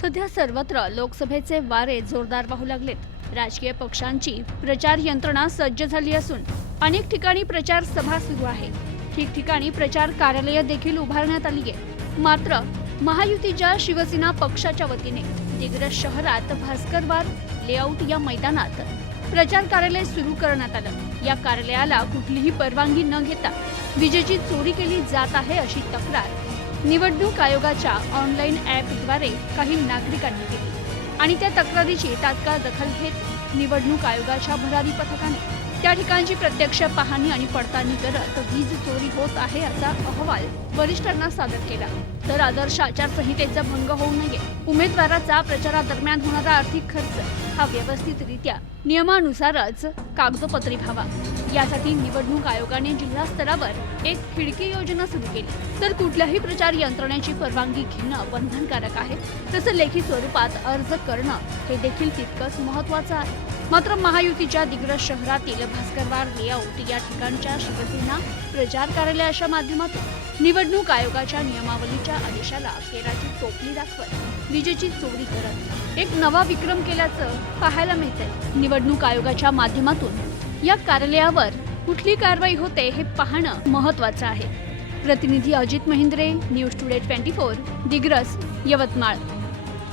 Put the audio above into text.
सध्या सर्वत्र लोकसभेचे वारे जोरदार वाहू लागलेत. राजकीय पक्षांची प्रचार यंत्रणा सज्ज झाली असून अनेक ठिकाणी प्रचार सभा सुरू आहे. ठिकठिकाणी प्रचार कार्यालय देखील उभारण्यात आली आहे. मात्र महायुतीच्या शिवसेना पक्षाच्या वतीने दिग्रस शहरात भास्करवार लेआउट या मैदानात प्रचार कार्यालय सुरू करण्यात आलं. या कार्यालयाला कुठलीही परवानगी न घेता विजेची चोरी केली जात आहे अशी तक्रार निवडणूक आयोगाच्या ऑनलाईन ॲपद्वारे काही नागरिकांनी केली. आणि त्या तक्रारीची तात्काळ दखल घेत निवडणूक आयोगाच्या भरारी पथकाने त्या ठिकाणची प्रत्यक्ष पाहणी आणि पडताळणी करत वीज चोरी होत आहे असा अहवाल वरिष्ठांना सादर केला. तर आदर्श आचारसंहितेचा भंग होऊ नये. उमेदवाराचा प्रचारादरम्यान होणारा आर्थिक खर्च हा व्यवस्थितरित्या नियमानुसारच कागदोपत्री व्हावा. यासाठी निवडणूक आयोगाने जिल्हा स्तरावर एक खिडकी योजना सुरू केली. तर कुठल्याही प्रचार यंत्रणेची परवानगी घेणं बंधनकारक आहे. तसं लेखी स्वरूपात अर्ज करणं हे देखील तितकंच महत्वाचं आहे. मात्र महायुतीच्या दिग्रज शहरातील भास्करवार लेआउट या ठिकाणच्या शिवसेना प्रचार कार्यालयाच्या माध्यमातून निवडणूक आयोगाच्या नियमावलीच्या आदेशाला केराची टोपली दाखवत विजेची चोरी करत एक नवा विक्रम केल्याचं पाहायला मिळतंय. निवडणूक आयोगाच्या माध्यमातून या कार्यालयावर कुठली कारवाई होते हे पाहणं महत्वाचं आहे. प्रतिनिधी Ajit Mahindre news today twenty four Digras Yavatmal.